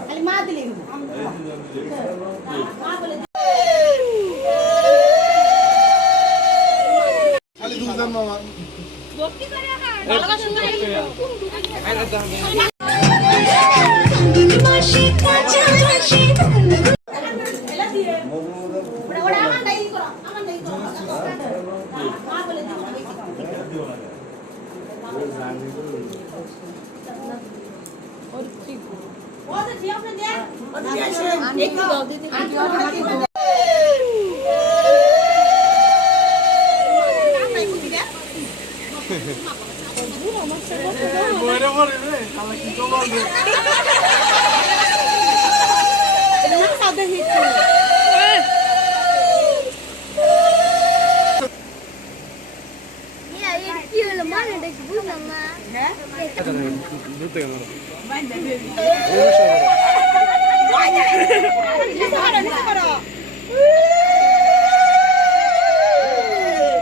খালি মা দিলে মা বলে খালি দুধ মামা ভক্তি করে ভালোবাসা সুন্দর এলা দিয়ে ওরা আমার দাই করো আমার দাই করো মা বলে দিও और ठीक वो तो दिया आपने दिया एक दो दे दे मोरे मोरे रे खाला की तो बोल दे ना सादे ही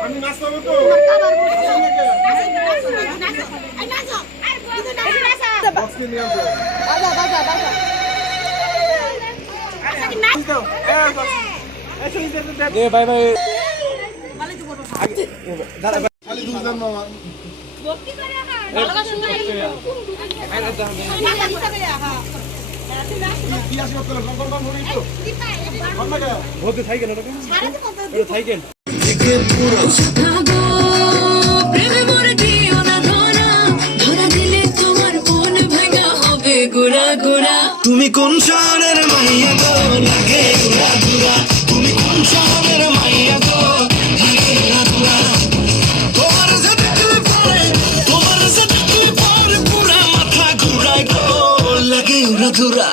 আমি নাস্তা করব তো বক্স নিয়ে আসো ए बाय बाय খালি দুধ মামা ভক্তি করে ভালোবাসা সুন্দর কি আসবে তো কম কম হই তো কম না बहुत साइकिल है ना साइकिल প্রেমে মরে দিও না ধরা ধরা দিলে তোমার মন ভাঙা হবে গোড়া গোড়া তুমি কোন শহরের মাইয়া গো লাগে গোড়া গোড়া তুমি কোন শহরের মাইয়া গো লাগে গোড়া গোড়া তোমার সাথে পুরা মাথা ঘুরায় গো লাগে গোড়া গোড়া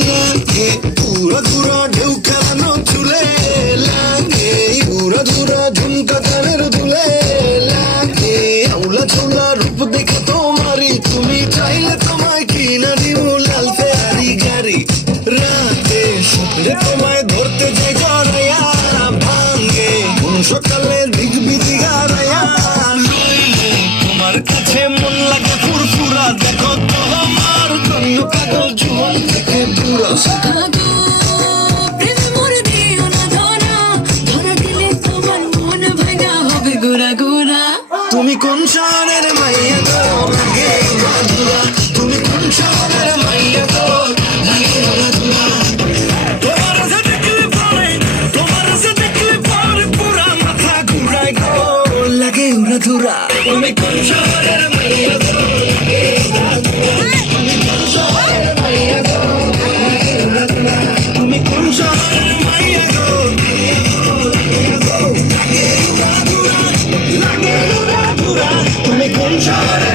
লাগে পুরা ধুরা ঢেউ খেলানো চুলে লাগে পুরা ধুরা ঝুমকা কানের দুলে লাগে আউলা চুলা রূপ দেখে তোমারই তুমি চাইলে তোমায় কিনা দিব লাল ফেরারি গাড়ি রাতে স্বপ্নে তোমায় ধরতে যাই জড়াইয়া ভাঙ্গে কোন সকালে দিক বিধি গাড়াইয়া নইলে তোমার কাছে মন লাগে ফুরফুরা দেখো তো আমার জন্য কাগজ জীবন থেকে পুরো প্রেমে মরে দিও না ধরা ধরা দিলে তোমার মন ভাঙা হবে গোড়া গোড়া তুমি কোন শহরের মাইয়া গো লাগে গোড়া গোড়া তুমি কোন শহরের মাইয়া গো লাগে গোড়া গোড়া তোমার সাথে দেখলে পরে পুরা মাথা ঘুরায় গো লাগে উড়া ধুরা তুমি কোন শহরের মাইয়া গো লাগে গোড়া গোড়া তুমি কোন শহরের মাইয়া গো লাগে উড়া ধুরা তুমি কোন শহরের মাইয়া গো লাগে উড়া ধুরা লাগে উড়া ধুরা তুমি কোন শহরের